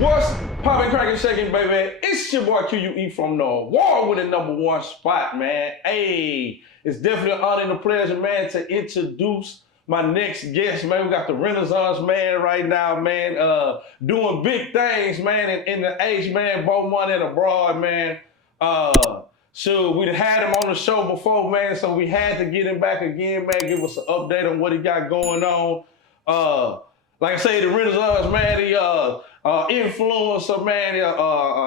What's poppin', crackin', shaking, baby? It's your boy Q.U.E from the award-winning #1 spot, man. Hey, it's definitely an honor and a pleasure, man, to introduce my next guest, man. We got the Renaissance man right now, man, doing big things, man, in the H, man, both money and abroad, man. Sure, we'd had him on the show before, man, so we had to get him back again, man, give us an update on what he got going on. Like I say, the Renaissance man, the influencer, man,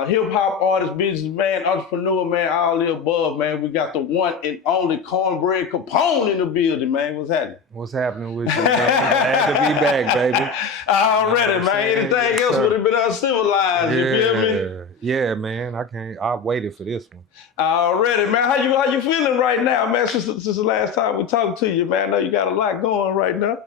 hip-hop artist, businessman, entrepreneur, man, all the above, man. We got the one and only Kornbread Capone in the building, man. What's happening? What's happening with you, man? Glad to be back, baby. Already, man. Anything else would have been uncivilized, you feel me? Yeah, man. I waited for this one. Already, man. How you feeling right now, man, since the last time we talked to you, man? I know you got a lot going right now.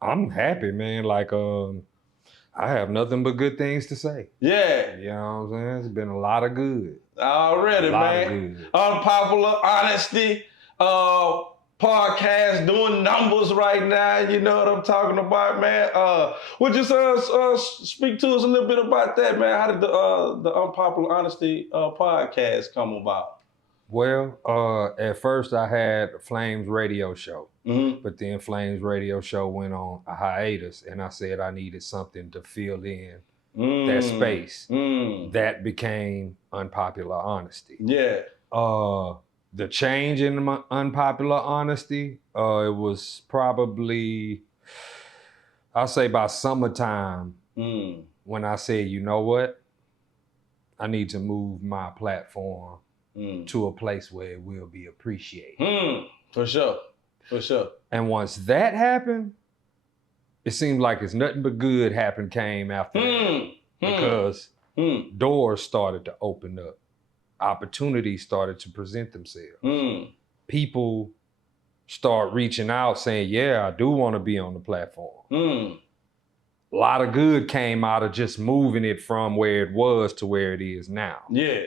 I'm happy, man. Like, I have nothing but good things to say. Yeah. You know what I'm saying? It's been a lot of good. Already, man. Unpopular Honesty podcast doing numbers right now. You know what I'm talking about, man. Would you speak to us a little bit about that, man? How did the Unpopular Honesty podcast come about? Well, at first I had Flames radio show, Mm-hmm. but then Flames radio show went on a hiatus, and I said I needed something to fill in that space. That became Unpopular Honesty. Yeah. The change in my Unpopular Honesty, it was probably, I'll say by summertime, when I said, you know what? I need to move my platform to a place where it will be appreciated. For sure. For sure. And once that happened, it seemed like it's nothing but good came after that. Because doors started to open up. Opportunities started to present themselves. People start reaching out saying, yeah, I do want to be on the platform. A lot of good came out of just moving it from where it was to where it is now. Yeah.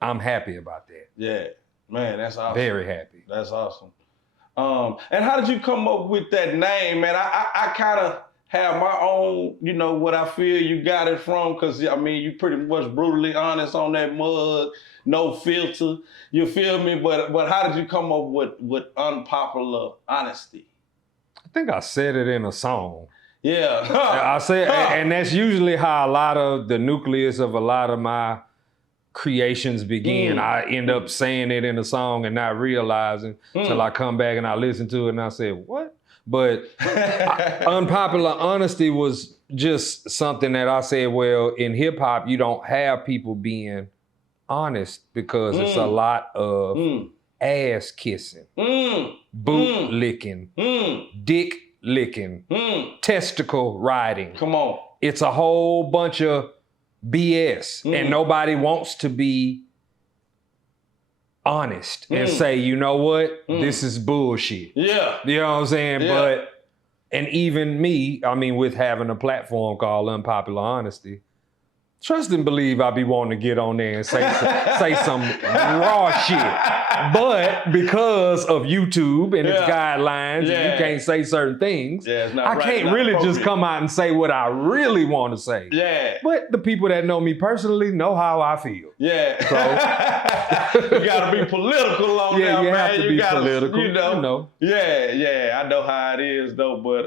I'm happy about that. Yeah. Man, that's awesome. Very happy. That's awesome. And how did you come up with that name, man? I kind of have my own, you know, what I feel you got it from, because, I mean, you pretty much brutally honest on that mug, no filter, you feel me? But how did you come up with Unpopular Honesty? I think I said it in a song. Yeah. I said, and that's usually how a lot of the nucleus of a lot of my creations begin. I end up saying it in a song and not realizing till I come back and I listen to it and I say, what? But Unpopular Honesty was just something that I said, well, in hip hop, you don't have people being honest because it's a lot of ass kissing, boot licking, dick licking, testicle riding. Come on. It's a whole bunch of BS, and nobody wants to be honest and say, you know what, this is bullshit. Yeah. You know what I'm saying? Yeah. And even me, I mean, with having a platform called Unpopular Honesty, trust and believe I be wanting to get on there and say some raw shit. But because of YouTube and its guidelines, and you can't say certain things, I can't really just come out and say what I really want to say. Yeah. But the people that know me personally know how I feel. Yeah. So you gotta be political on that, man. You have to be political. You know. Yeah, I know how it is though. But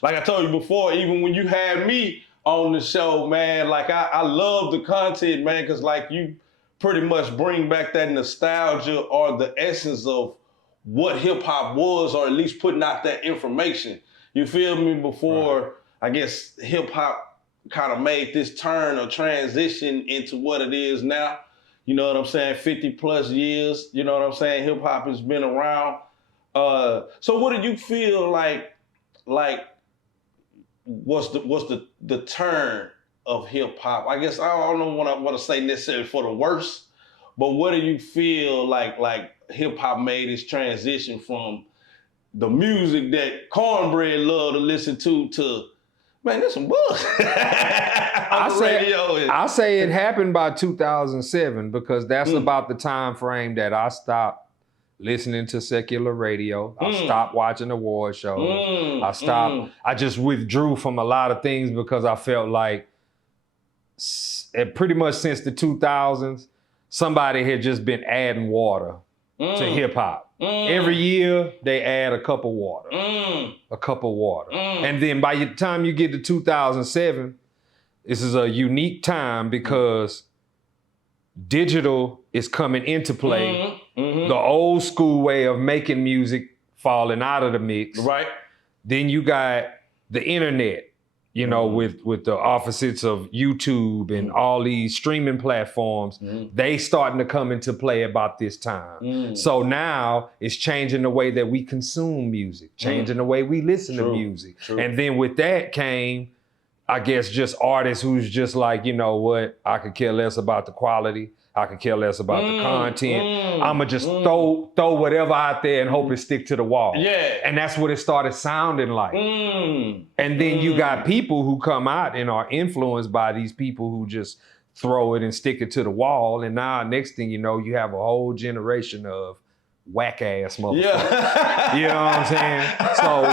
like I told you before, even when you had me on the show, man, like I love the content, man, because like you pretty much bring back that nostalgia or the essence of what hip hop was, or at least putting out that information. You feel me? Before, I guess hip hop kind of made this turn or transition into what it is now. You know what I'm saying? 50 plus years, you know what I'm saying? Hip hop has been around. So what do you feel like what's the turn of hip hop? I guess I don't want to say necessarily for the worst, but what do you feel like hip hop made its transition from the music that Kornbread loved to listen to man, there's some bullshit. I say it happened by 2007 because that's about the time frame that I stopped listening to secular radio. I stopped watching award shows. I just withdrew from a lot of things because I felt like pretty much since the 2000s, somebody had just been adding water to hip hop. Every year they add a cup of water, a cup of water. And then by the time you get to 2007, this is a unique time because digital is coming into play. The old school way of making music falling out of the mix. Right. Then you got the internet, you know, with the opposites of YouTube and all these streaming platforms. They starting to come into play about this time. So now it's changing the way that we consume music, changing the way we listen to music. And then with that came, I guess, just artists who's just like, you know what, I could care less about the quality. I could care less about the content. I'ma just throw whatever out there and hope it stick to the wall. Yeah. And that's what it started sounding like. And then you got people who come out and are influenced by these people who just throw it and stick it to the wall. And now next thing you know, you have a whole generation of whack ass motherfuckers. Yeah. You know what I'm saying? So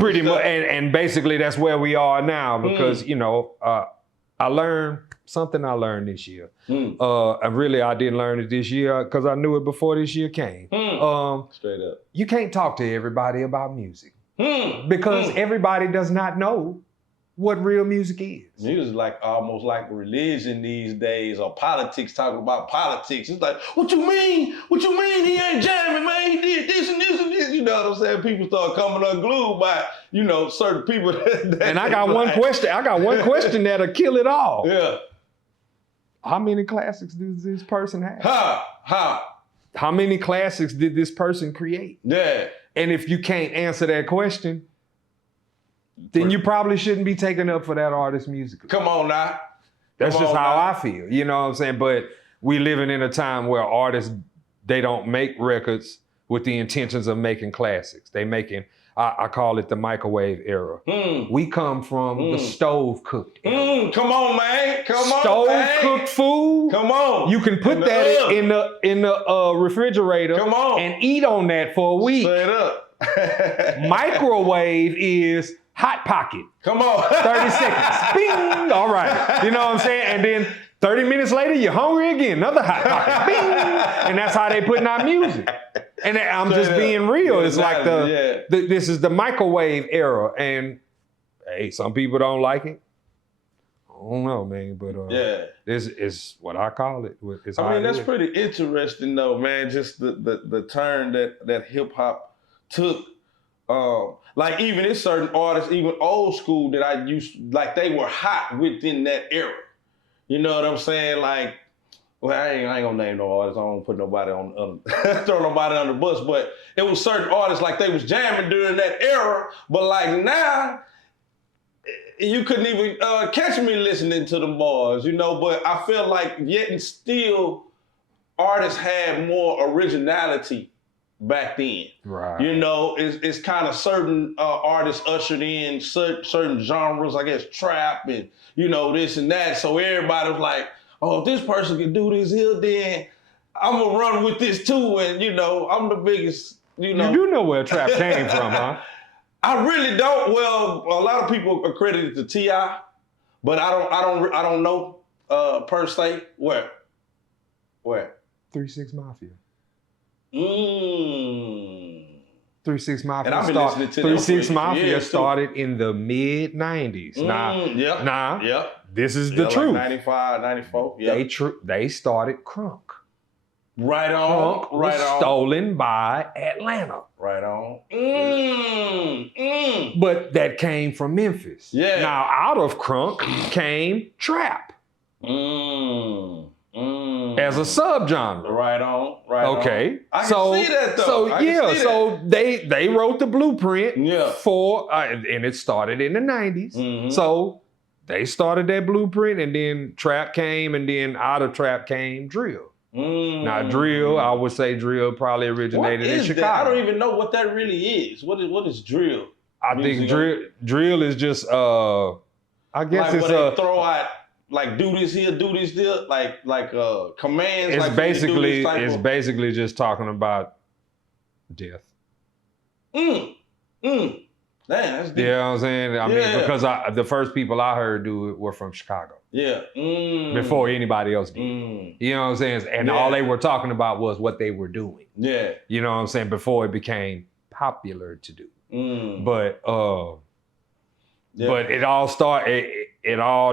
pretty much, and basically that's where we are now because, you know, I learned something I learned this year. I didn't learn it this year because I knew it before this year came. Straight up. You can't talk to everybody about music because everybody does not know what real music is. Music is like almost like religion these days, or politics, talking about politics. It's like, what you mean? What you mean he ain't jamming, man? He did this and this and this. You know what I'm saying? People start coming unglued by, you know, certain people. And I got one question. I got one question that'll kill it all. Yeah. How many classics does this person have? How many classics did this person create? Yeah. And if you can't answer that question, then you probably shouldn't be taking up for that artist musically. Come on now. That's just how I feel. You know what I'm saying? But we living in a time where artists, they don't make records with the intentions of making classics. They making, I call it the microwave era. We come from the stove cooked era. Come on, man. Come on, stove cooked food. Come on. You can put that in the refrigerator. Come on. And eat on that for a week. Straight up. Microwave is Hot Pocket. Come on. 30 seconds. Bing. All right. You know what I'm saying? And then 30 minutes later, you're hungry again. Another Hot Pocket. Bing. And that's how they putting out music. And I'm just being real. It's like this is the microwave era. And hey, some people don't like it. I don't know, man. But this is what I call it. It's I mean, that's pretty interesting though, man. Just the turn that hip hop took. Like even in certain artists, even old school that I used, like they were hot within that era. You know what I'm saying? Like, well, I ain't gonna name no artists. I don't put nobody on, throw nobody on the bus. But it was certain artists like they was jamming during that era. But like now, you couldn't even catch me listening to them bars, you know. But I feel like yet and still, artists had more originality back then. Right. You know, it's kind of certain artists ushered in certain genres, I guess trap and, you know, this and that. So everybody was like, oh, if this person can do this here, then I'm going to run with this too. And, you know, I'm the biggest, you know. You do know where trap came from, huh? I really don't. Well, a lot of people accredit it to T.I., but I don't know per se. Where? 3 6 Mafia. 3 6 Mafia. And I've been listening to 3 6 Mafia started in the mid 90s. This is the truth. Like 95, 94. Yeah. They started crunk. Right on. Crunk was stolen by Atlanta. Right on. But that came from Memphis. Yeah. Now out of crunk came trap. As a subgenre. Right on. Okay. I can see that though. So they wrote the blueprint for, and it started in the 90s. So they started that blueprint, and then trap came, and then out of trap came drill. Now drill, I would say drill probably originated in Chicago. That? I don't even know what that really is. What is drill? I think drill is just I guess like it's they throw out. Like do this here, do this there, like commands. It's like basically just talking about death. Like Damn, that's deep. You know what I'm saying? I mean, because the first people I heard do it were from Chicago. Yeah. Before anybody else did. You know what I'm saying? And all they were talking about was what they were doing. Yeah. You know what I'm saying? Before it became popular to do. But it all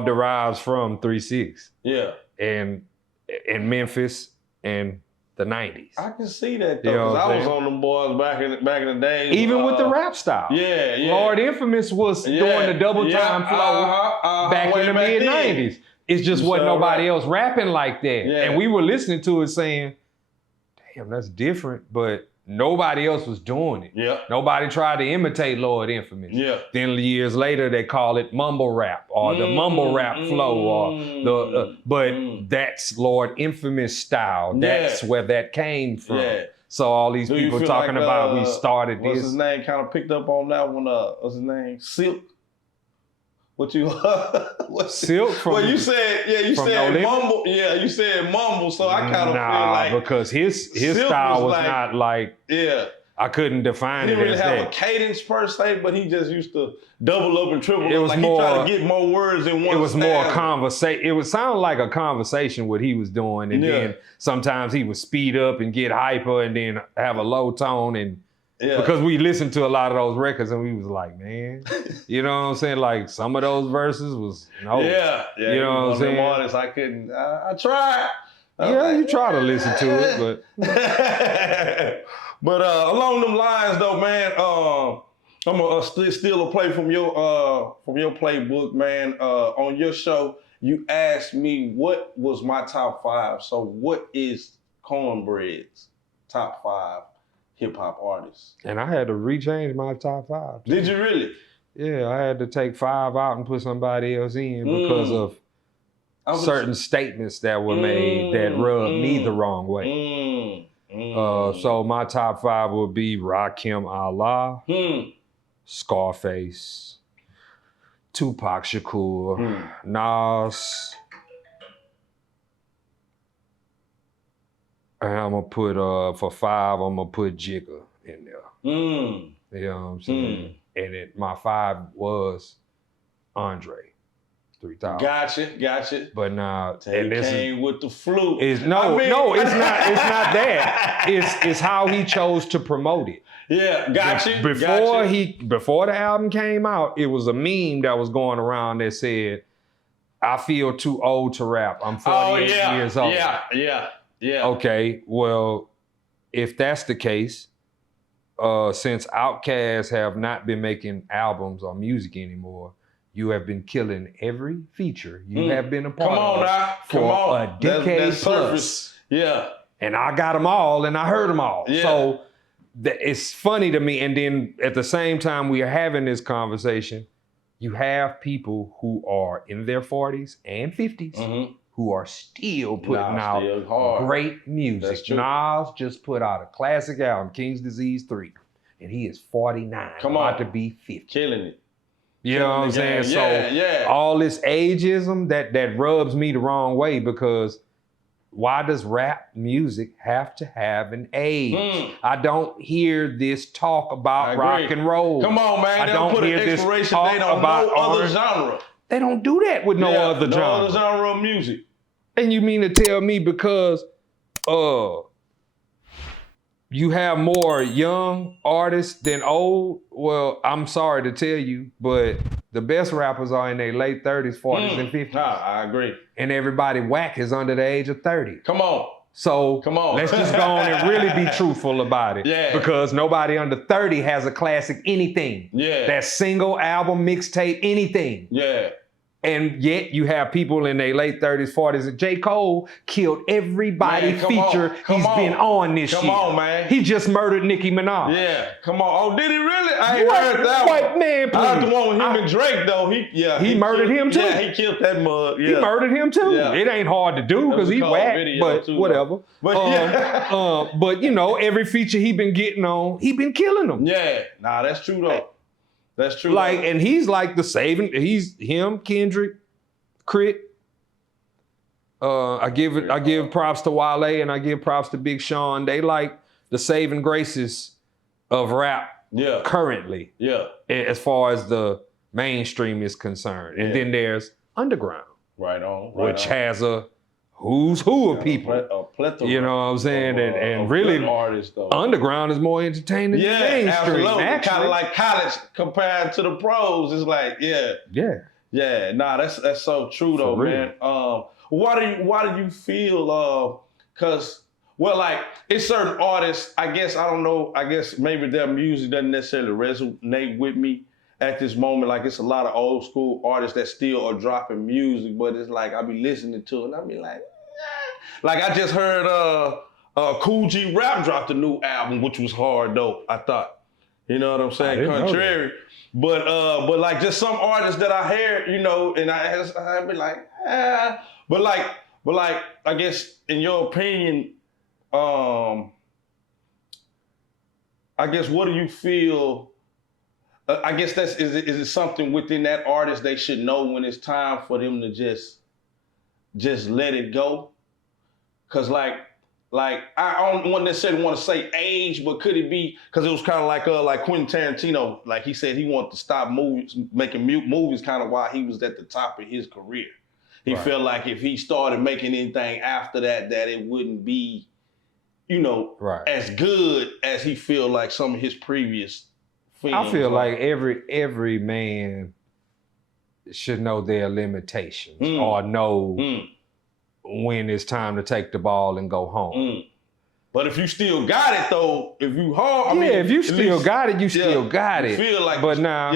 derives from 3-6. Yeah. And in Memphis and the 90s. I can see that though, because I was on them boys back in the day. Even with the rap style. Yeah. Lord Infamous was doing the double time flow back in the mid 90s. It's just wasn't nobody else rapping like that. Yeah. And we were listening to it saying, damn, that's different, but nobody else was doing it. Yeah. Nobody tried to imitate Lord Infamous. Yeah. Then years later, they call it mumble rap or the mumble rap flow or but that's Lord Infamous style. That's where that came from. Yeah. So all these people talking about we started what's this. His name kind of picked up on that one. What's his name? Silk. What you Silk from? Well, you said mumble. Yeah, you said mumble. So I kind of feel like because his style was not like I couldn't define it. He didn't really have a cadence per se, but he just used to double up and triple. It was like more. He tried to get more words in one. It was more conversation. It would sound like a conversation what he was doing, and then sometimes he would speed up and get hyper, and then have a low tone and. Yeah. Because we listened to a lot of those records and we was like, man, you know what I'm saying? Like some of those verses was no. Yeah. You know what I'm saying? Artists, I couldn't. I tried. You try to listen to it, but but along them lines though, man, I'm gonna steal a play from your playbook, man. On your show, you asked me what was my top 5. So what is Kornbread's top 5? Hip-hop artists. And I had to rechange my top 5. Did you really? Yeah, I had to take 5 out and put somebody else in because of certain statements that were made that rubbed me the wrong way. So my top 5 would be Rakim Allah, Scarface, Tupac Shakur, Nas, and I'm gonna put for 5, I'm gonna put Jigga in there. You know what I'm saying? And my 5 was Andre 3000. Gotcha. But now and this came with the flute. It's not that. It's how he chose to promote it. Yeah, gotcha. Before the album came out, it was a meme that was going around that said, "I feel too old to rap. I'm 48 years old." Yeah. Okay, well, if that's the case, since Outkast have not been making albums or music anymore, you have been killing every feature you have been a part of for a decade plus. Yeah. And I got them all and I heard them all. Yeah. So it's funny to me. And then at the same time we are having this conversation, you have people who are in their 40s and 50s who are still putting out great music. Nas just put out a classic album, King's Disease 3, and he is 49, about to be 50. Killing it. You know what I'm saying? So all this ageism, that rubs me the wrong way because why does rap music have to have an age? I don't hear this talk about rock and roll. Come on, man. They don't put an expiration date on no other genre. They don't do that with no other genre. No other genre of music. And you mean to tell me because you have more young artists than old? Well, I'm sorry to tell you, but the best rappers are in their late 30s, 40s, and 50s. I agree. And everybody whack is under the age of 30. Come on. So let's just go on and really be truthful about it. Yeah. Because nobody under 30 has a classic anything. Yeah. That single album, mixtape, anything. Yeah. And yet you have people in their late 30s, 40s. And J. Cole killed every he's been on this year. Come on, man. He just murdered Nicki Minaj. Yeah, come on. Oh, did he really? I ain't heard that one. Man, please. I heard the one with him and Drake, though. He murdered him, too. Yeah, he killed that mug. Yeah. He murdered him, too. Yeah. It ain't hard to do because he whack, but too, whatever. But, you know, every feature he been getting on, he been killing them. Yeah. Nah, that's true, though. That's true. Like, and he's like the saving. He's him, Kendrick, Crit. I give props to Wale and I give props to Big Sean. They like the saving graces of rap Yeah. currently. Yeah. As far as the mainstream is concerned. And then there's underground. Right on. Which has a who's who of people. A plethora. You know what I'm saying? And really, artists, though. underground is more entertaining than mainstream. Absolutely. Actually. Kind of like college compared to the pros. It's like, yeah. Nah, that's so true though, man. Why do you feel? Cause like it's certain artists. I guess I don't know. I guess maybe their music doesn't necessarily resonate with me at this moment. Like it's a lot of old school artists that still are dropping music, but it's like I be listening to it and I be like, like I just heard Q.U.E Rap dropped a new album, which was hard though, I thought. You know what I'm saying? Contrary. But like just some artists that I hear, you know, and I be like, But like I guess in your opinion, I guess what do you feel? I guess is it something within that artist they should know when it's time for them to just let it go? Cause like I don't necessarily want to say age, but could it be because it was kind of like Quentin Tarantino, like he said he wanted to stop making movies kind of while he was at the top of his career. He felt like if he started making anything after that it wouldn't be, you know, as good as he feel like some of his previous films. I feel like every man should know their limitations or know when it's time to take the ball and go home. But if you still got it though, if you hard, if you still got it, you still got it. Feel like, but now,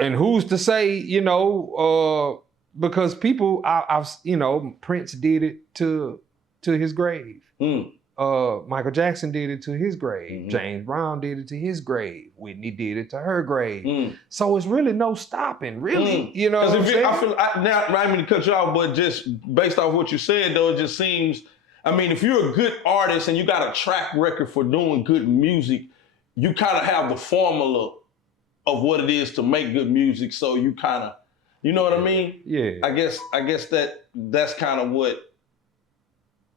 and who's to say, you know, because people, I've you know, Prince did it to his grave. Michael Jackson did it to his grave. James Brown did it to his grave. Whitney did it to her grave. So it's really no stopping, really. You know what I'm saying? I feel, now, I didn't mean to cut you off, but just based off what you said, though, it just seems, I mean, if you're a good artist and you got a track record for doing good music, you kind of have the formula of what it is to make good music. So you kind of, you know what I mean? Yeah. I guess that's kind of what,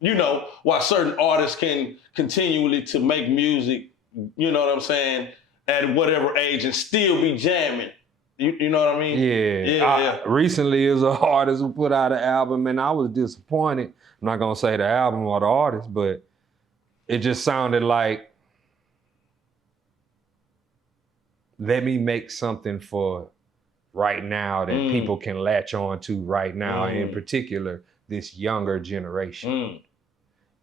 you know, why certain artists can continually to make music, you know what I'm saying, at whatever age and still be jamming. You know what I mean? Yeah. Recently, is an artist who put out an album and I was disappointed. I'm not gonna say the album or the artist, but it just sounded like, let me make something for right now that people can latch on to right now, and in particular, this younger generation.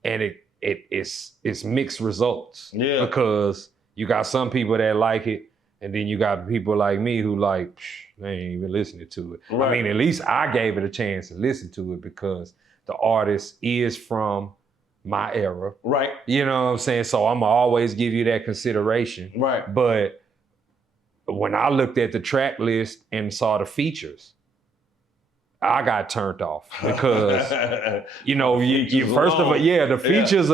And it's mixed results. Yeah. Because you got some people that like it, and then you got people like me who like, they ain't even listening to it. Right. I mean, at least I gave it a chance to listen to it because the artist is from my era. Right. You know what I'm saying? So I'm gonna always give you that consideration. Right. But when I looked at the track list and saw the features, I got turned off because, you know, you first of all, the features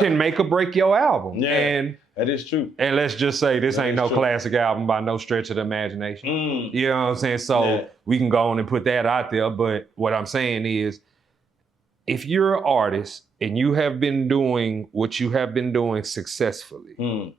can make or break your album. Yeah, and that is true. And let's just say this ain't no classic album by no stretch of the imagination. You know what I'm saying? So we can go on and put that out there. But what I'm saying is, if you're an artist and you have been doing what you have been doing successfully,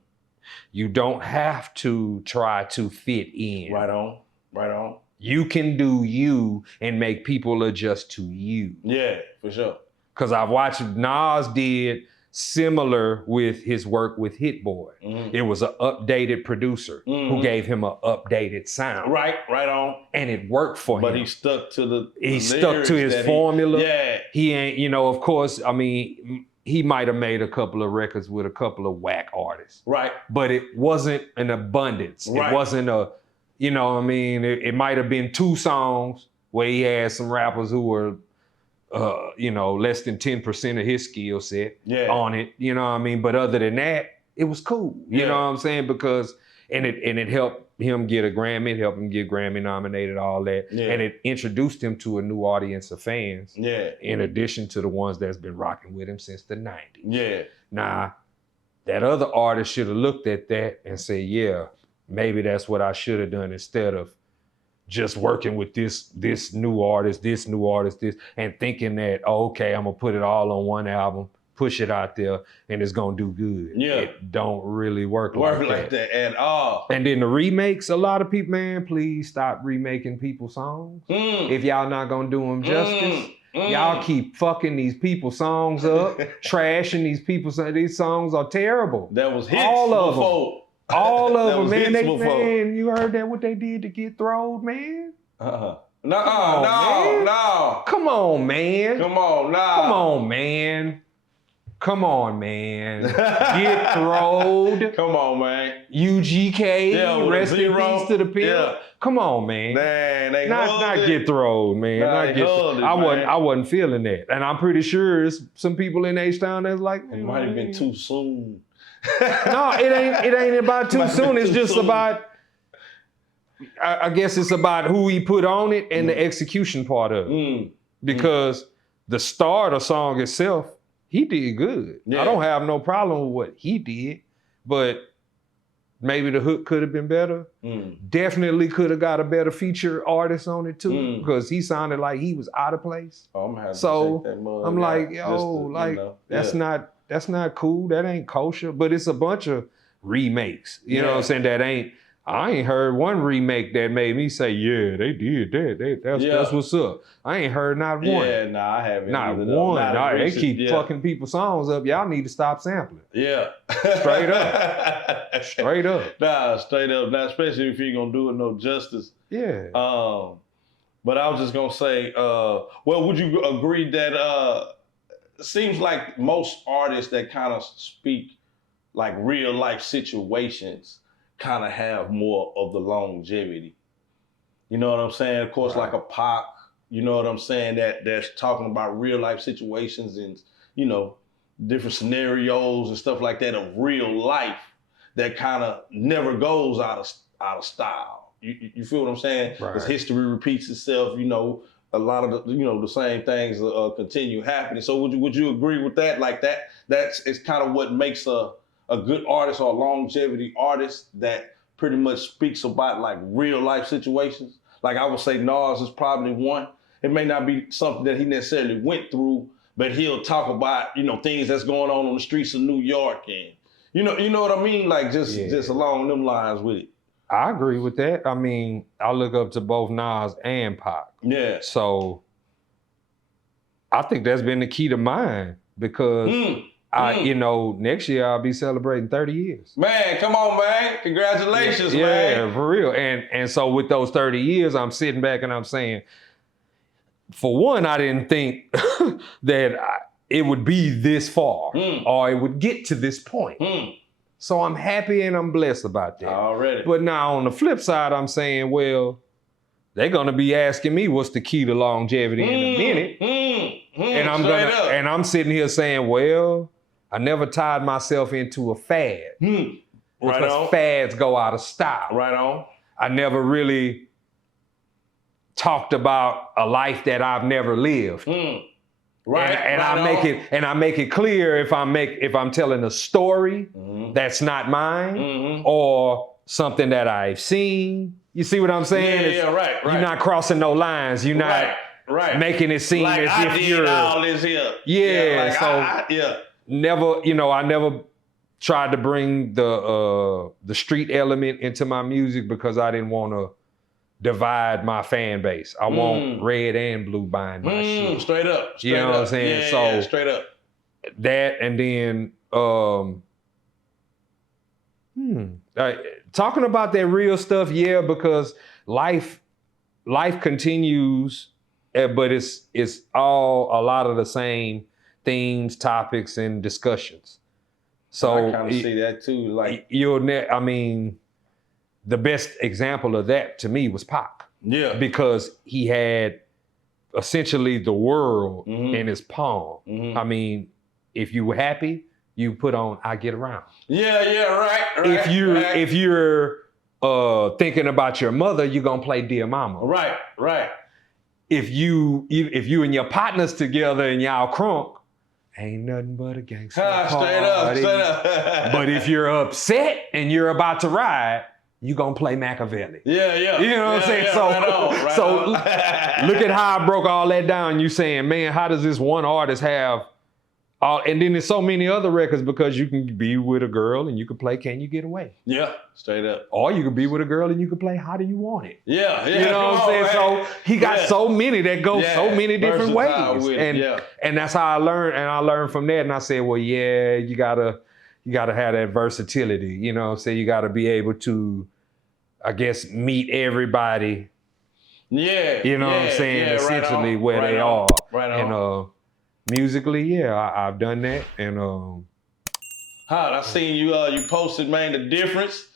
you don't have to try to fit in. Right on. You can do you and make people adjust to you. Yeah, for sure. Because I've watched Nas did similar with his work with Hit Boy. It was an updated producer who gave him an updated sound. Right on. And it worked for him. But he stuck to his formula. He ain't, you know, of course, I mean, he might have made a couple of records with a couple of whack artists. Right. But it wasn't an abundance. Right. It wasn't a, you know what I mean? It might have been 2 songs where he had some rappers who were, you know, less than 10% of his skill set on it. You know what I mean? But other than that, it was cool. You know what I'm saying? Because, and it helped him get a Grammy, it helped him get Grammy nominated, all that. Yeah. And it introduced him to a new audience of fans. Yeah. In addition to the ones that's been rocking with him since the 90s. Yeah. Now, that other artist should have looked at that and said, yeah, maybe that's what I should have done instead of just working with this new artist, and thinking that, oh, okay, I'm gonna put it all on one album. push it out there and it's gonna do good. Yeah. It don't really work like that at all. And then the remakes, a lot of people, man, please stop remaking people's songs. If y'all not gonna do them justice, y'all keep fucking these people's songs up, trashing these people's. These songs are terrible. That was hits all of before. them. All of them, man. Man, you heard that what they did to get throwed, man? No. Come on, man. Come on, Come on, man. Come on, man. Get throwed. Come on, man. UGK, rest in peace to the pimp. Yeah. Come on, man. Man, they not get throwed, man. I wasn't feeling that. And I'm pretty sure there's some people in H-Town that's like, it might have been too soon. No, it ain't about too soon. It's just about, I guess it's about who he put on it and the execution part of it. Because the start of the song itself, he did good. Yeah. I don't have no problem with what he did, but maybe the hook could have been better. Definitely could have got a better feature artist on it too, because he sounded like he was out of place. Oh, I'm gonna have so to take that mug I'm like, yo, that's not cool. That ain't kosher. But it's a bunch of remakes. You know what I'm saying? I ain't heard one remake that made me say, yeah, they did that. That's what's up. I ain't heard not one. Yeah, nah, I haven't. Not one. They keep fucking people's songs up. Y'all need to stop sampling. Yeah. Straight up. Straight up. Nah, straight up. Now, especially if you're going to do it no justice. Yeah. But I was just going to say, well, would you agree that it seems like most artists that kind of speak like real life situations kind of have more of the longevity. You know what I'm saying? Of course, like a Pac, you know what I'm saying, that's talking about real life situations and, you know, different scenarios and stuff like that of real life that kind of never goes out of style. You feel what I'm saying? Because history repeats itself, you know, a lot of the, you know, the same things continue happening. So would you agree with that? Like it's kind of what makes a good artist or a longevity artist that pretty much speaks about like real life situations. Like I would say NOS is probably one. It may not be something that he necessarily went through, but he'll talk about, you know, things that's going on the streets of New York and, you know what I mean? Like just along them lines with it. I agree with that. I mean, I look up to both Nas and Pac. Yeah. So I think that's been the key to mine because you know, next year I'll be celebrating 30 years. Man, come on, man. Congratulations, man. Yeah, for real. And so with those 30 years, I'm sitting back and I'm saying, for one, I didn't think that it would be this far or it would get to this point. So I'm happy and I'm blessed about that. Already. But now on the flip side, I'm saying, well, they're gonna be asking me what's the key to longevity in a minute. And I'm sitting here saying, well, I never tied myself into a fad. Because fads go out of style. Right on. I never really talked about a life that I've never lived. Right. And I make it clear if I'm telling a story that's not mine or something that I've seen. You see what I'm saying? Right. You're not crossing no lines. You're not making it seem like as if you're all this here. Never, you know, I never tried to bring the street element into my music because I didn't want to divide my fan base. I want red and blue buying my shit. Straight up. You know what I'm saying? Yeah, straight up. That and then talking about that real stuff, because life continues, but it's all a lot of the same themes, topics, and discussions. So I kind of see that too. Like the best example of that to me was Pac. Yeah. Because he had essentially the world in his palm. I mean, if you were happy, you put on "I Get Around." Right. If you're thinking about your mother, you're gonna play "Dear Mama." Right. If you and your partners together and y'all crunk, ain't nothing but a gangster party. Straight up. But if you're upset and you're about to ride, you gonna play Machiavelli. Yeah. You know what I'm saying? So look at how I broke all that down. You saying, man, how does this one artist have And then there's so many other records because you can be with a girl and you can play Can You Get Away? Yeah, straight up. Or you can be with a girl and you can play How Do You Want It? Yeah. You know what I'm saying? Man. So he got so many that go so many different ways. And that's how I learned. And I learned from that. And I said, well, yeah, you gotta have that versatility. You know what I'm saying? You gotta be able to, I guess, meet everybody. Yeah. You know what I'm saying? Essentially where they are. Right on. And musically, yeah, I've done that. And I seen you posted, man, the difference.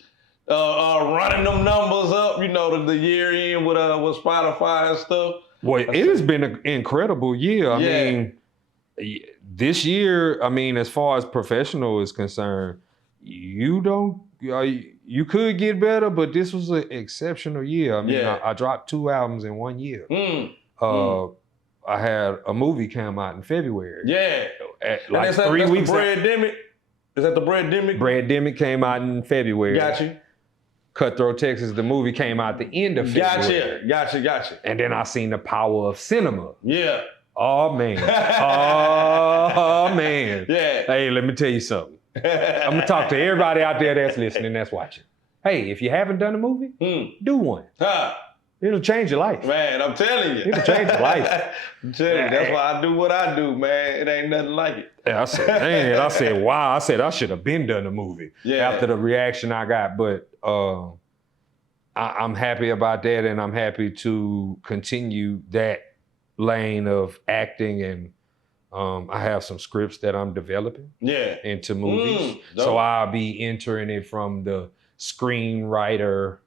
Running them numbers up, you know, the year in with Spotify and stuff. Well, it has been an incredible year. I mean, this year, I mean, as far as professional is concerned, you could get better, but this was an exceptional year. I mean, I dropped 2 albums in 1 year. I had a movie come out in February. Yeah. Like 3 weeks. Is that the Bread-demic? Bread-demic came out in February. Got you. Cutthroat, Texas, the movie came out the end of February. Gotcha. And then I seen The Power of Cinema. Yeah. Oh, man. Oh, man. Yeah. Hey, let me tell you something. I'm going to talk to everybody out there that's listening, that's watching. Hey, if you haven't done a movie, do one. It'll change your life. Man, I'm telling you. It'll change your life. I'm telling you, that's why I do what I do, man. It ain't nothing like it. Yeah, I said, man, wow. I said, I should have been done a movie after the reaction I got. But I'm happy about that, and I'm happy to continue that lane of acting. And I have some scripts that I'm developing into movies. So I'll be entering it from the screenwriter,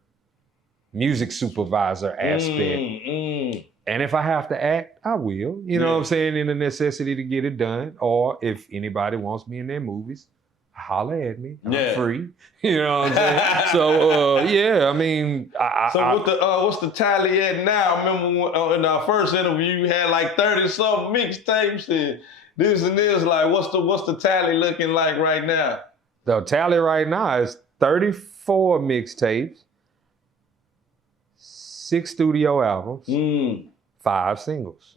music supervisor aspect. And if I have to act, I will. You know what I'm saying? In the necessity to get it done. Or if anybody wants me in their movies, holler at me. I'm free. You know what I'm saying? So, I mean. What's the tally at now? I remember in our first interview, you had like 30-something mixtapes and this and this. Like, what's the tally looking like right now? The tally right now is 34 mixtapes, 6 studio albums, 5 singles.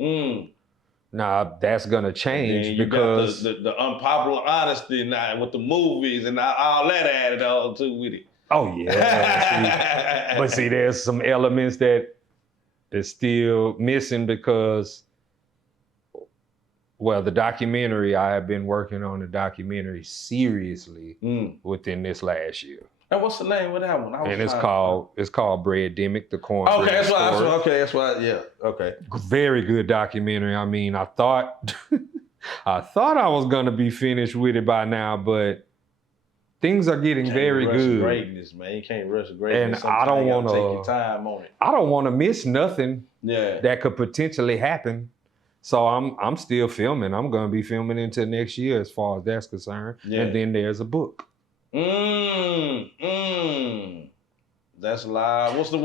Now that's gonna change because got the Unpopular Honesty now with the movies and all that added on too with it. Oh yeah, but see, there's some elements that's still missing because, well, the documentary, I have been working on the documentary seriously within this last year. And what's the name of that one? And it's called Bread-demic, the Kornbread. Okay. Very good documentary. I mean, I thought I was gonna be finished with it by now, but things are getting very good. Greatness, man. You can't rush greatness. And I don't want to take your time on it. I don't want to miss nothing that could potentially happen. So I'm still filming. I'm gonna be filming into next year as far as that's concerned. And then there's a book. That's live. What's the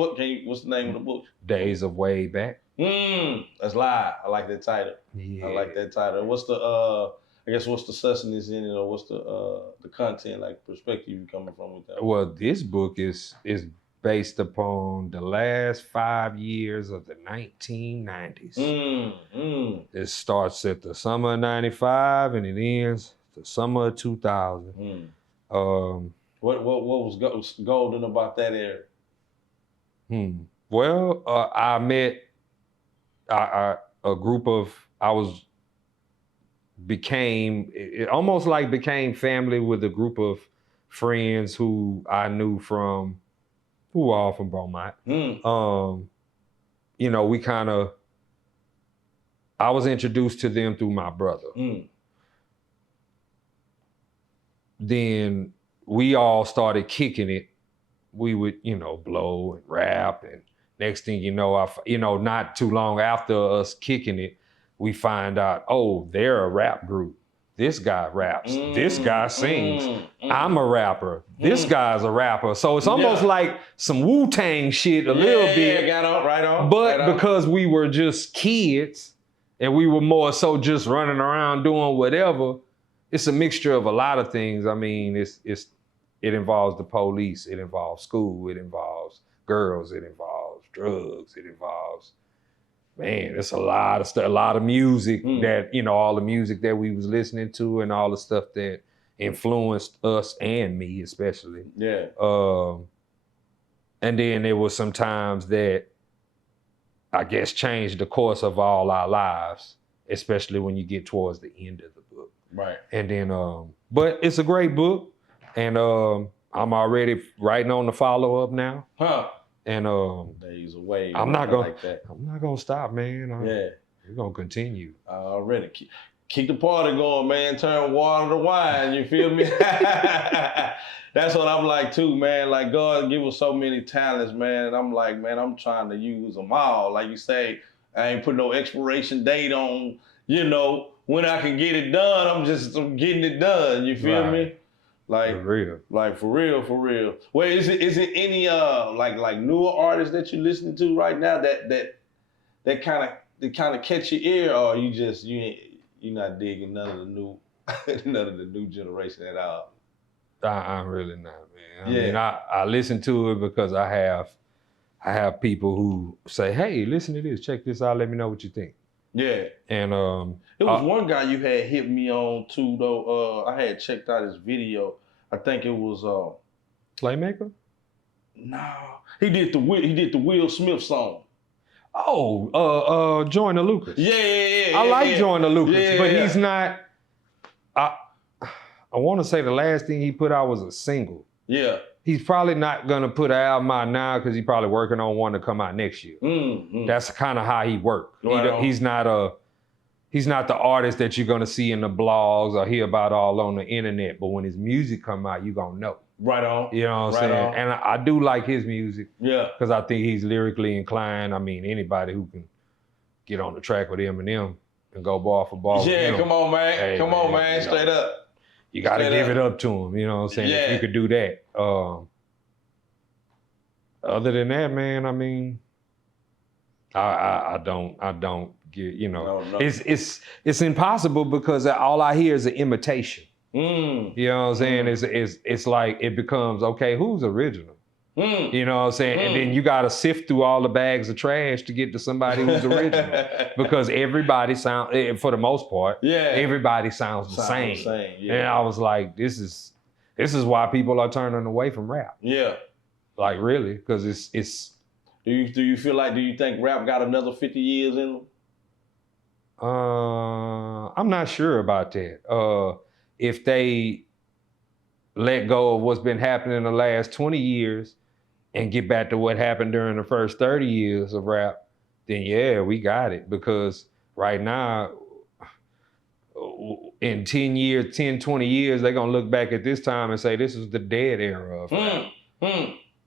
name of the book? Days of Way Back. That's live. I like that title. Yeah. I like that title. What's the what's the sustenance in it, or what's the content, like perspective you coming from with that? Well, this book is based upon the last 5 years of the 1990s. It starts at the summer of 95 and it ends the summer of 2000. What was golden about that era? Well, I met a group of, it almost like became family with a group of friends who I knew who were all from Beaumont. You know, I was introduced to them through my brother. Then we all started kicking it. We would, blow and rap, and next thing you know, not too long after us kicking it, we find out, oh, they're a rap group. This guy raps. This guy sings. I'm a rapper. This guy's a rapper. So it's almost like some Wu-Tang shit a little bit. Yeah, right on. But because we were just kids and we were more so just running around doing whatever, it's a mixture of a lot of things. I mean, it involves the police. It involves school. It involves girls. It involves drugs. It involves man, it's a lot of stuff, a lot of music that, you know, all the music that we was listening to and all the stuff that influenced us and me especially. Yeah. And then there was some times that I guess changed the course of all our lives, especially when you get towards the end of the book. Right. And then, but it's a great book, and I'm already writing on the follow-up now. Huh. And days away. I'm not gonna stop, man. Yeah. We're gonna continue. Already. Keep the party going, man. Turn water to wine, you feel me? That's what I'm like too, man. Like God give us so many talents, man. And I'm like, man, I'm trying to use them all. Like you say, I ain't put no expiration date on, you know, when I can get it done. I'm getting it done. You feel me? Like for real. Like for real. Well, is it any like newer artists that you're listening to right now that kind of catch your ear, or you're not digging none of the new generation at all? I'm really not, man. I mean, I listen to it because I have people who say, hey, listen to this, check this out, let me know what you think. Yeah. And it was one guy you had hit me on too, though. I had checked out his video. I think it was Playmaker? No. He did the Will Smith song. Oh, Joyner Lucas. Yeah. I like Joyner Lucas, but he's not. I want to say the last thing he put out was a single. Yeah. He's probably not gonna put an album out now because he's probably working on one to come out next year. That's kind of how he works. He's not the artist that you're gonna see in the blogs or hear about all on the internet. But when his music come out, you gonna know. Right on. You know what I'm saying? And I do like his music. Yeah. Because I think he's lyrically inclined. I mean, anybody who can get on the track with Eminem and go bar for bar with him. Come on, man. Hey, come on, man. Straight up. You got to give it up to him. You know what I'm saying? If you could do that. Other than that, man, I mean, I don't get, you know, no. It's impossible because all I hear is an imitation. You know what I'm saying? It's like it becomes, okay, who's original? You know what I'm saying? And then you got to sift through all the bags of trash to get to somebody who's original. Because everybody sounds, for the most part, everybody sounds the same. And I was like, this is why people are turning away from rap. Yeah. Like really, because it's. Do you think rap got another 50 years in them? I'm not sure about that. If they let go of what's been happening in the last 20 years and get back to what happened during the first 30 years of rap, then yeah, we got it. Because right now, in 10 years, 10, 20 years, they're gonna look back at this time and say, this is the dead era of rap.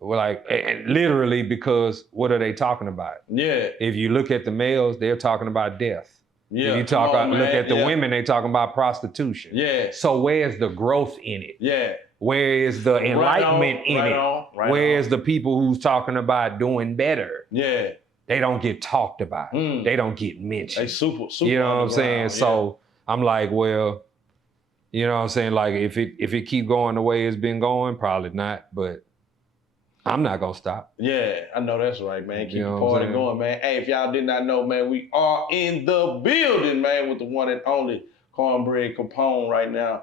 Like, and literally, because what are they talking about? Yeah. If you look at the males, they're talking about death. Yeah. If you look at the women, they talking about prostitution. Yeah. So where's the growth in it? Yeah. Where is the enlightenment in it? Where is the people who's talking about doing better? Yeah. They don't get talked about. They don't get mentioned. They super. You know what I'm saying? Yeah. So I'm like, well, you know what I'm saying? Like if it keep going the way it's been going, probably not, but I'm not gonna stop. Yeah, I know that's right, man. Keep the party going, man. Hey, if y'all did not know, man, we are in the building, man, with the one and only Kornbread Capone right now.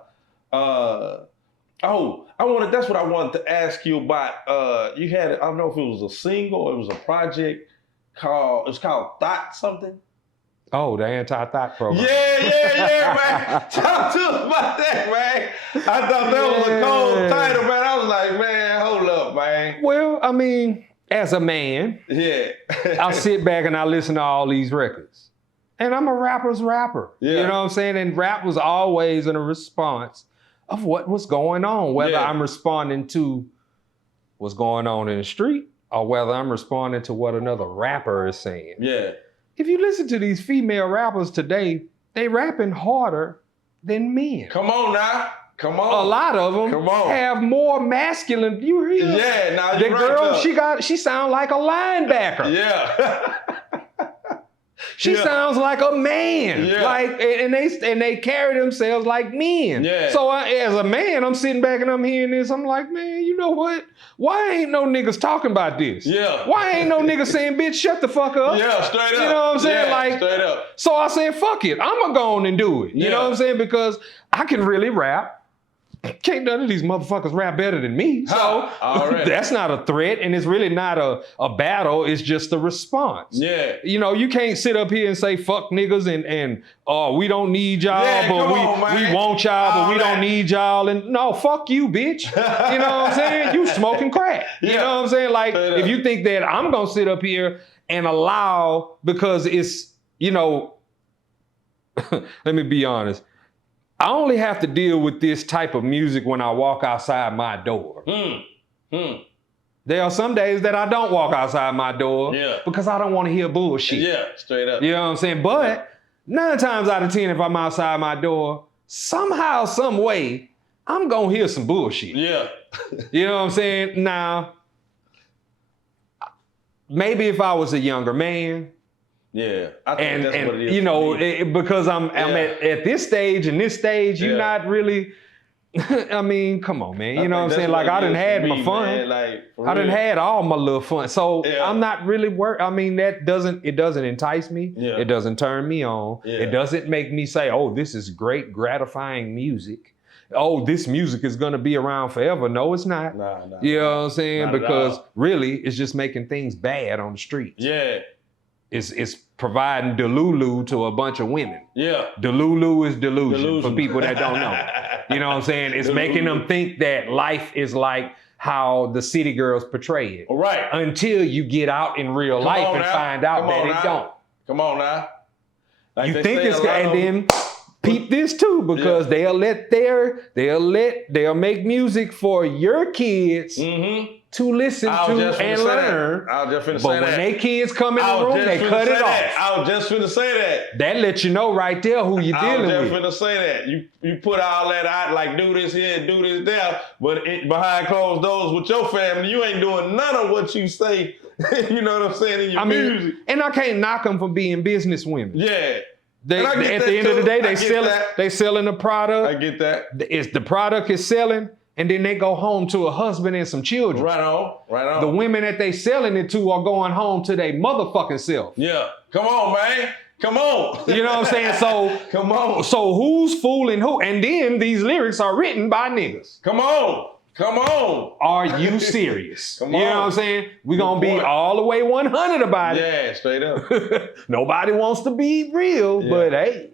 That's what I wanted to ask you about. You had, I don't know if it was a single or it was a project called Thought something. Oh, the anti-thought program. Yeah, man. Talk to us about that, man. I thought that was a cold title, man. I was like, man, hold up, man. Well, I mean, as a man, I sit back and I listen to all these records. And I'm a rapper's rapper. Yeah. You know what I'm saying? And rap was always in a response of what was going on, whether I'm responding to what's going on in the street or whether I'm responding to what another rapper is saying. Yeah. If you listen to these female rappers today, they rapping harder than men. Come on now. Come on. A lot of them have more masculine. You hear? Yeah, now the girl, she sound like a linebacker. Yeah. She sounds like a man. Yeah. Like, and they carry themselves like men. Yeah. So as a man, I'm sitting back and I'm hearing this. I'm like, man, you know what? Why ain't no niggas talking about this? Yeah. Why ain't no niggas saying, bitch, shut the fuck up? Yeah, straight up. You know what I'm saying? Yeah, like, straight up. So I said, fuck it. I'm gonna go on and do it. You know what I'm saying? Because I can really rap. Can't none of these motherfuckers rap better than me. So that's not a threat, and it's really not a battle. It's just a response. Yeah. You know, you can't sit up here and say fuck niggas and we don't need y'all, but we want y'all, but we don't need y'all. And no, fuck you, bitch. You know what I'm saying? You smoking crack. You know what I'm saying? Like, if you think that I'm gonna sit up here and allow, because it's, you know, let me be honest. I only have to deal with this type of music when I walk outside my door. There are some days that I don't walk outside my door because I don't want to hear bullshit. Yeah, straight up. You know what I'm saying? But 9 times out of 10, if I'm outside my door, somehow, some way, I'm going to hear some bullshit. Yeah. You know what I'm saying? Now, maybe if I was a younger man, I think that's what it is. You know, because I'm at this stage and this stage, you're not really. I mean, come on, man. You know what I'm saying? Like, I done had my fun. Man. Like, I done had all my little fun. So I'm not really worried. I mean, it doesn't entice me. Yeah. It doesn't turn me on. Yeah. It doesn't make me say, oh, this is great, gratifying music. Oh, this music is going to be around forever. No, it's not. Nah. You know what I'm saying? Not because really, it's just making things bad on the streets. Yeah. It's providing Delulu to a bunch of women. Yeah. Delulu is delusion for people that don't know. You know what I'm saying? It's making them think that life is like how the city girls portray it. Right. Until you get out in real life and find out that it don't. Come on now. Like you think it's and then peep this too, because they'll make music for your kids to listen to and learn. I was just finna say that. But when they kids come in the room, they cut it off. I was just finna say that. That lets you know right there who you're dealing with. I was just finna say that. You put all that out, like do this here, do this there, but behind closed doors with your family, you ain't doing none of what you say. You know what I'm saying, in your music. And I can't knock them for being business women. Yeah. At the end of the day, they selling the product. I get that. The product is selling, and then they go home to a husband and some children. Right on. The women that they selling it to are going home to their motherfucking self. Yeah. Come on, man. Come on. You know what I'm saying? So come on. So who's fooling who? And then these lyrics are written by niggas. Come on. Are you serious? Come on. You know what I'm saying? We're going to be all the way 100 about it. Yeah, straight up. Nobody wants to be real, but hey,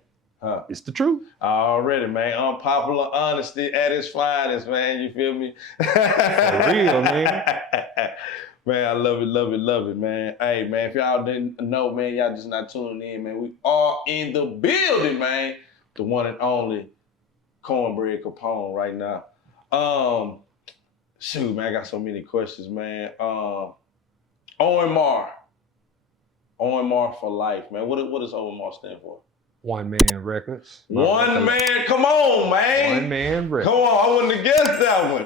it's the truth. Already, man. Unpopular honesty at its finest, man. You feel me? For real, man. Man, I love it, man. Hey, man, if y'all didn't know, man, y'all just not tuning in, man. We are in the building, man. The one and only Kornbread Capone right now. Shoot, man, I got so many questions, man. OMR for life, man. What does OMR stand for? One Man Records. One man, come on, man. One Man Records. Come on, I wouldn't have guessed that one.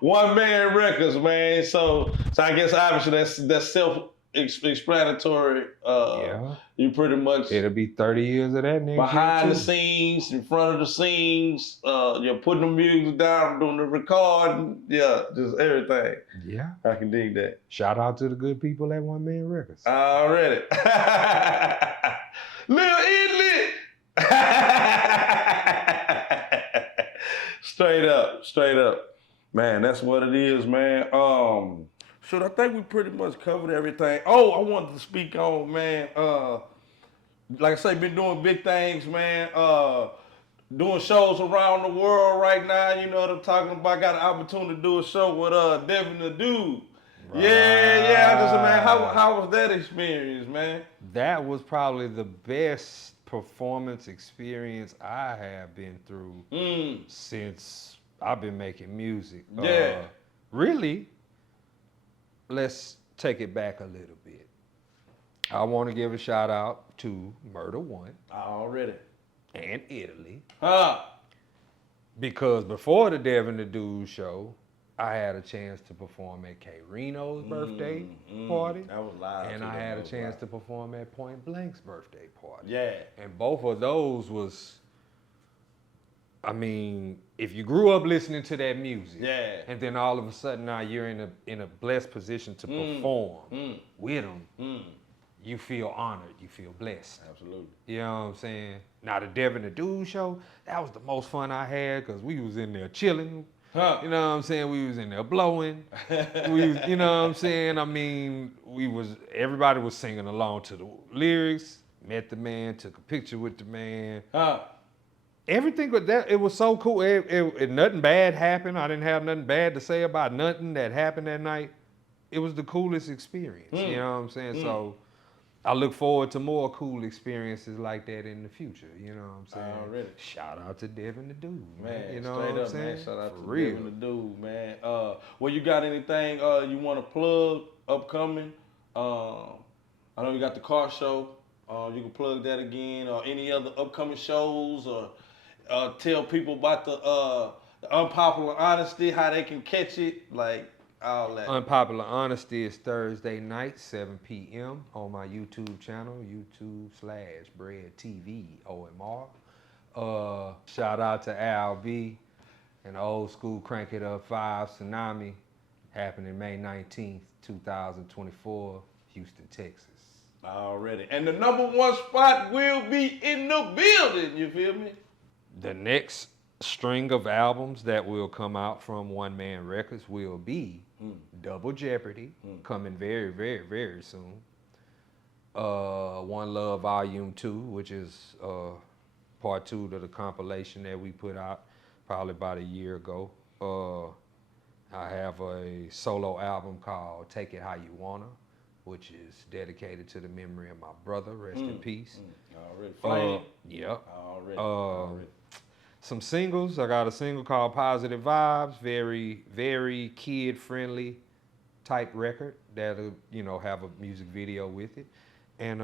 One Man Records, man. So I guess obviously that's self-explanatory. You pretty much. It'll be 30 years of that, nigga. Behind the scenes, in front of the scenes, you're putting the music down, doing the recording, just everything. Yeah. I can dig that. Shout out to the good people at One Man Records. Already. Lil Idly. Straight up. Man, that's what it is, man. I think we pretty much covered everything. Oh, I wanted to speak on, man, like I say, been doing big things, man. Doing shows around the world right now, you know what I'm talking about. Got an opportunity to do a show with Devin the Dude. Right. Yeah, man, how was that experience, man? That was probably the best performance experience I have been through since I've been making music. Yeah. Really, let's take it back a little bit. I want to give a shout out to Murder One. Already. And Italy. Because before the Devin the Dude show, I had a chance to perform at K. Reno's birthday party. That was live. And I had a chance to perform at Point Blank's birthday party. Yeah. And both of those was, I mean, if you grew up listening to that music, and then all of a sudden now you're in a blessed position to perform with them, you feel honored, you feel blessed. Absolutely. You know what I'm saying? Now the Devin the Dude show, that was the most fun I had because we was in there chilling. You know what I'm saying? We was in there blowing. You know what I'm saying? I mean, everybody was singing along to the lyrics, met the man, took a picture with the man. Everything with that, it was so cool. Nothing bad happened. I didn't have nothing bad to say about nothing that happened that night. It was the coolest experience. You know what I'm saying? So I look forward to more cool experiences like that in the future. You know what I'm saying? Already. Shout out to Devin the Dude, man. You know Straight what I'm up, saying? man. Shout out For to real. Devin the Dude, man. Well, you got anything you want to plug upcoming? I know you got the car show. You can plug that again, or any other upcoming shows, or tell people about the Unpopular Honesty, how they can catch it, like all that. Unpopular Honesty is Thursday night, 7 p.m. on my YouTube channel, YouTube/Bread TV OMR. Shout out to Al B and the Old School Crank It Up 5 Tsunami, happening May 19th, 2024, Houston, Texas. Already. And the #1 spot will be in the building, you feel me? The next string of albums that will come out from One Man Records will be Double Jeopardy, coming very, very, very soon. One Love Volume 2, which is part 2 to the compilation that we put out probably about a year ago. I have a solo album called Take It How You Wanna, which is dedicated to the memory of my brother, rest in peace. Already. Flame. Yep. Already. Some singles. I got a single called Positive Vibes, very, very kid-friendly type record that'll, have a music video with it. And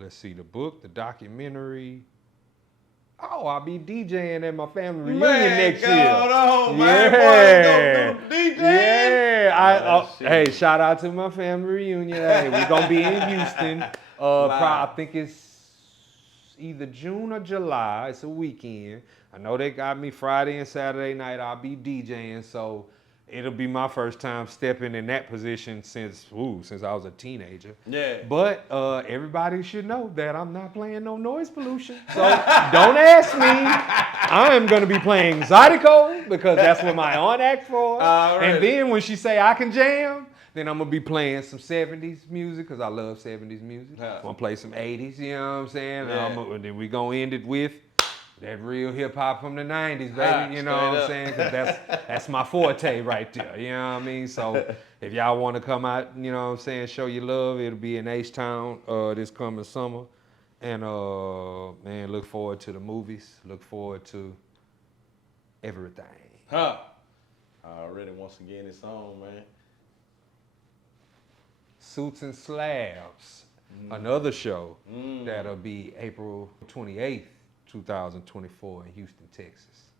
let's see, the book, the documentary. Oh, I'll be DJing at my family reunion next year. Man, boy, go do DJing. Yeah. Hey, shout out to my family reunion. Hey, we're gonna be in Houston. I think it's either June or July. It's a weekend. I know they got me Friday and Saturday night. I'll be DJing, so it'll be my first time stepping in that position since I was a teenager. Yeah. But everybody should know that I'm not playing no noise pollution. So don't ask me. I am going to be playing Zydeco because that's what my aunt asked for. And then when she say I can jam, then I'm going to be playing some 70s music because I love 70s music. I'm going to play some 80s, you know what I'm saying? And then we going to end it with that real hip hop from the 90s, baby. You know what I'm saying? Because that's my forte right there. You know what I mean? So if y'all want to come out, you know what I'm saying, show your love, it'll be in H-Town this coming summer. And man, look forward to the movies. Look forward to everything. Already, once again, it's on, man. Suits and Slabs, another show that'll be April 28th. 2024 in Houston, Texas.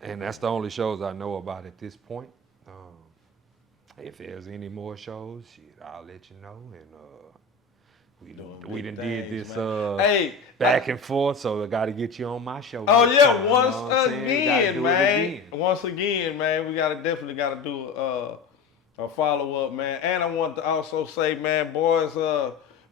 And that's the only shows I know about at this point. If there's any more shows, I'll let you know. And we done did this back and forth, so I got to get you on my show. Oh yeah, once again, man. Once again, man, we definitely got to do a follow up, man. And I want to also say, man, boys,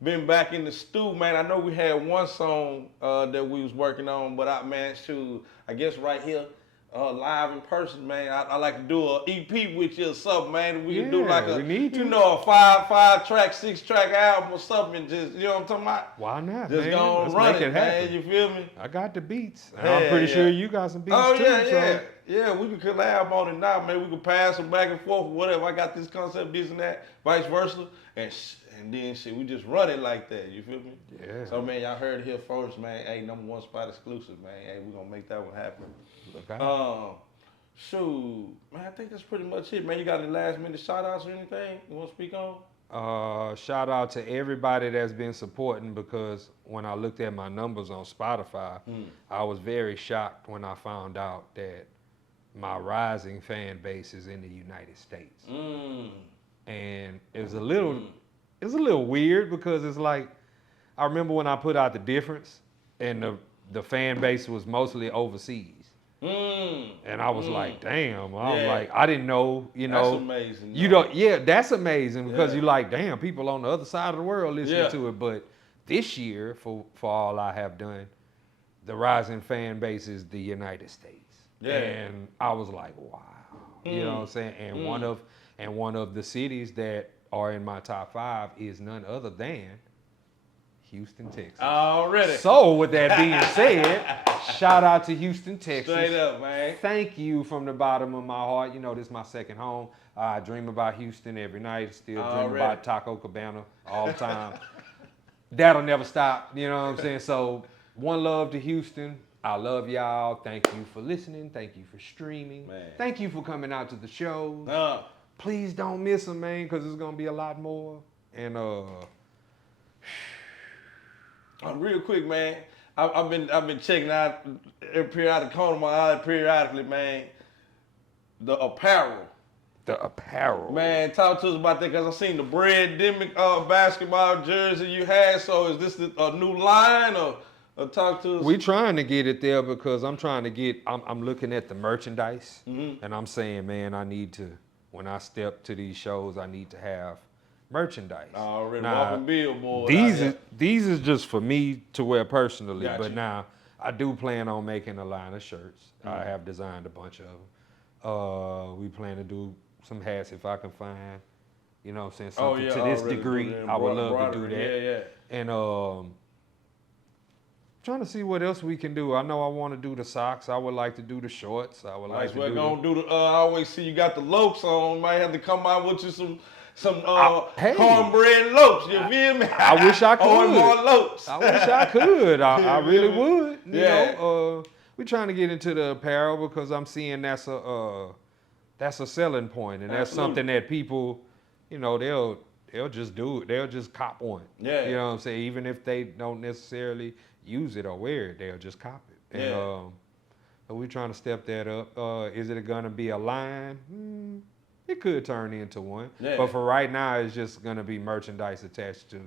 been back in the stew, man. I know we had one song that we was working on, but I managed to, I guess right here, live in person, man. I like to do an EP with you or something, man. We can do like a 5-track, 6-track album or something. Just, you know what I'm talking about? Why not, just man? gonna Let's run make it, man. You feel me? I got the beats. I'm pretty sure you got some beats too. Yeah, we can collab on it now, man. We can pass them back and forth or whatever. I got this concept, this and that, vice versa. And then we just run it like that, you feel me? Yeah. So, man, y'all heard it here first, man. Hey, #1 spot exclusive, man. Hey, we're going to make that one happen. Okay. Shoot, man, I think that's pretty much it, man. You got any last minute shout outs or anything you want to speak on? Shout out to everybody that's been supporting, because when I looked at my numbers on Spotify, I was very shocked when I found out that my rising fan base is in the United States. Mm. And it was a little weird because it's like, I remember when I put out The Difference and the fan base was mostly overseas. And I was like, damn. I was like, I didn't know, That's amazing. That's amazing because Yeah. you're like, damn, people on the other side of the world listening to it. But this year, for all I have done, the rising fan base is the United States. Yeah. And I was like, wow. You know what I'm saying? And one of the cities that are in my top 5 is none other than Houston, Texas. Already. So with that being said, shout out to Houston, Texas. Straight up, man. Thank you from the bottom of my heart. This is my second home. I dream about Houston every night. Still dream about Taco Cabana all the time. That'll never stop. You know what I'm saying? So one love to Houston. I love y'all. Thank you for listening. Thank you for streaming. Man. Thank you for coming out to the shows. Please don't miss them, man, because there's going to be a lot more. And real quick, man. I've been checking out every periodic corner of my eye periodically, man. The apparel. Man, talk to us about that because I seen the Bread basketball jersey you had. So is this a new line or talk to us? We trying to get it there because I'm looking at the merchandise and I'm saying, man, I need to, when I step to these shows, I need to have merchandise. Already walking billboard. These is just for me to wear personally, Got but you. now I do plan on making a line of shirts. I have designed a bunch of them. We plan to do some hats if I can find, you know what I'm saying, something to this degree. I would love to do that. Yeah. And trying to see what else we can do. I know I want to do the socks. I would like to do the shorts. I would like to do I always see you got the lopes on. Might have to come out with you some cornbread lopes. You feel me? I wish I could. Or more lopes. I wish I could. I really would. You know, we're trying to get into the apparel because I'm seeing that's a selling point, and that's something that people, they'll just do it. They'll just cop one. Yeah. You know what I'm saying? Even if they don't necessarily use it or wear it, they'll just cop it. And so we're trying to step that up. Is it gonna be a line? It could turn into one. Yeah. But for right now, it's just gonna be merchandise attached to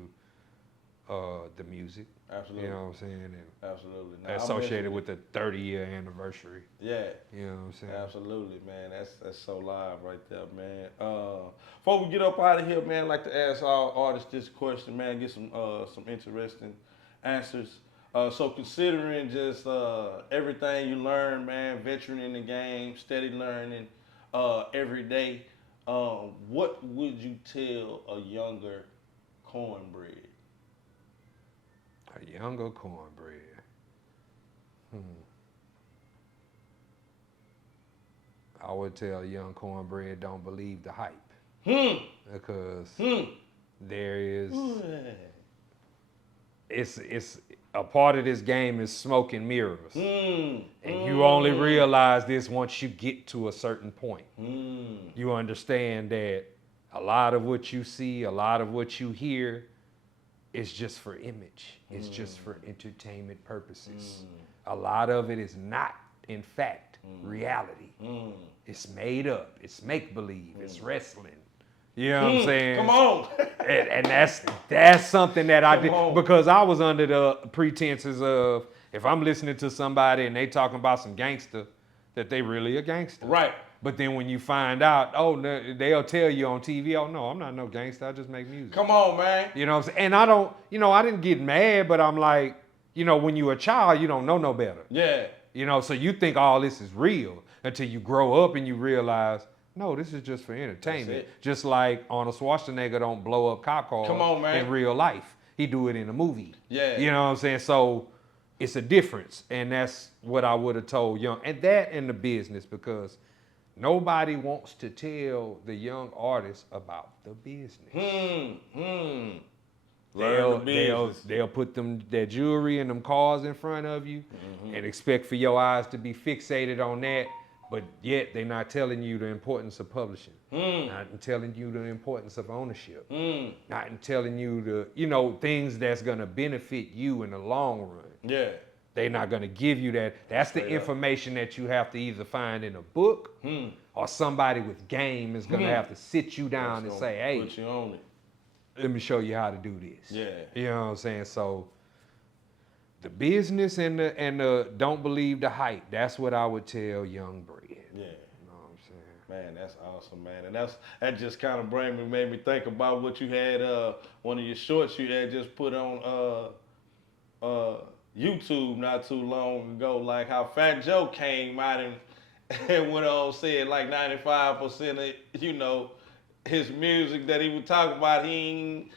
the music. Absolutely. You know what I'm saying? And absolutely. Associated with the 30-year anniversary. Yeah. You know what I'm saying? Absolutely, man. That's so live right there, man. Before we get up out of here, man, I'd like to ask all artists this question, man, get some interesting answers. So considering just everything you learn, man, veteran in the game, steady learning every day, what would you tell a younger Kornbread? A younger Kornbread. I would tell a young Kornbread, don't believe the hype. Because there is, it's a part of this game is smoke and mirrors. And you only realize this once you get to a certain point. You understand that a lot of what you see, a lot of what you hear is just for image. It's just for entertainment purposes. A lot of it is not, in fact, reality. It's made up. It's make-believe. It's wrestling. You know what I'm saying? Come on. and that's something that I did because I was under the pretenses of if I'm listening to somebody and they talking about some gangster, that they really a gangster. Right. But then when you find out, they'll tell you on TV, oh no, I'm not no gangster, I just make music. Come on, man. You know what I'm saying? And I didn't get mad, but I'm like, when you're a child, you don't know no better. Yeah. So you think all this is real until you grow up and you realize, no, this is just for entertainment. Just like Arnold Schwarzenegger don't blow up cop cars in real life. He do it in a movie. Yeah. You know what I'm saying? So it's a difference. And that's what I would have told young. And that in the business, because nobody wants to tell the young artists about the business. They'll put their jewelry and them cars in front of you and expect for your eyes to be fixated on that. But yet they're not telling you the importance of publishing, not telling you the importance of ownership, not telling you the things that's gonna benefit you in the long run. Yeah. They're not gonna give you that. That's the information that you have to either find in a book or somebody with game is gonna have to sit you down and say, hey, put you on it. Let me show you how to do this. Yeah. You know what I'm saying? So the business and the don't believe the hype, that's what I would tell young Bread. Yeah. You know what I'm saying? Man, that's awesome, man. And that just kind of made me think about what you had, one of your shorts you had just put on YouTube not too long ago, like how Fat Joe came out and went on said like 95% of, you know, his music that he was talking about, he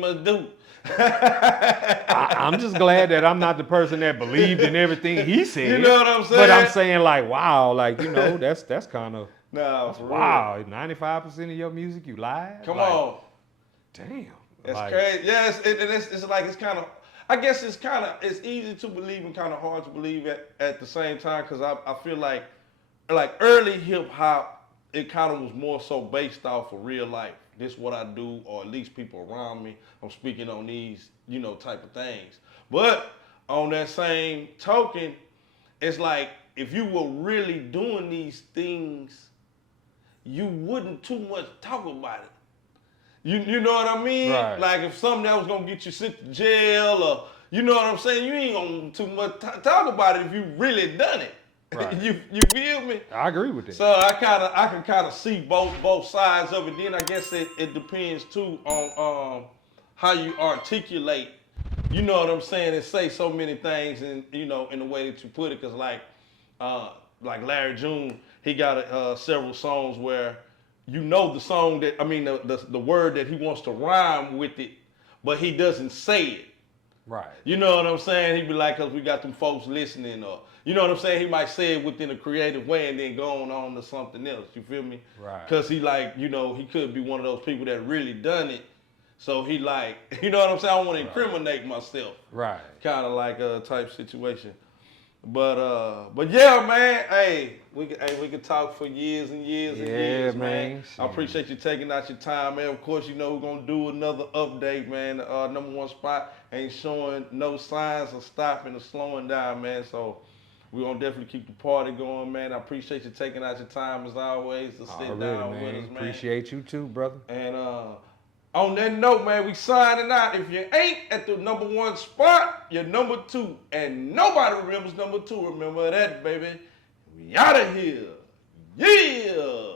must do. I'm just glad that I'm not the person that believed in everything he said. You know what I'm saying? But I'm saying like, wow, like, you know, that's kind of, no, for wow, real. 95% of your music you lied? Come like, on. Damn. That's like, crazy. Yeah, it's like, it's kind of, I guess it's easy to believe and kind of hard to believe at the same time, because I feel like early hip hop, it kind of was more so based off of real life. This is what I do, or at least people around me. I'm speaking on these, you know, type of things. But on that same token, it's like if you were really doing these things, you wouldn't too much talk about it. You know what I mean? Right. Like if something that was gonna get you sent to jail, or you know what I'm saying, you ain't gonna too much talk about it if you really done it. Right. you feel me? I agree with that. So I can kind of see both sides of it. Then I guess it depends too on how you articulate. You know what I'm saying? And say so many things, and you know, in the way that you put it. Cause like Larry June, he got several songs where you know the song that the word that he wants to rhyme with it, but he doesn't say it. Right. You know what I'm saying? He'd be like, cause we got them folks listening, or you know what I'm saying? He might say it within a creative way and then go on to something else. You feel me? Right. Cause he like, you know, he could be one of those people that really done it. So he like, you know what I'm saying? I don't want to incriminate myself. Right. Kind of like a type situation. But yeah, man. Hey, we could talk for years and years and years, man. I appreciate you taking out your time, man. Of course, you know we're gonna do another update, man. Number one spot ain't showing no signs of stopping or slowing down, man. So we're gonna definitely keep the party going, man. I appreciate you taking out your time as always to sit down with us, man. Appreciate you too, brother. And on that note, man, we signing out. If you ain't at the number one spot, you're number two. And nobody remembers number two. Remember that, baby. We out of here. Yeah.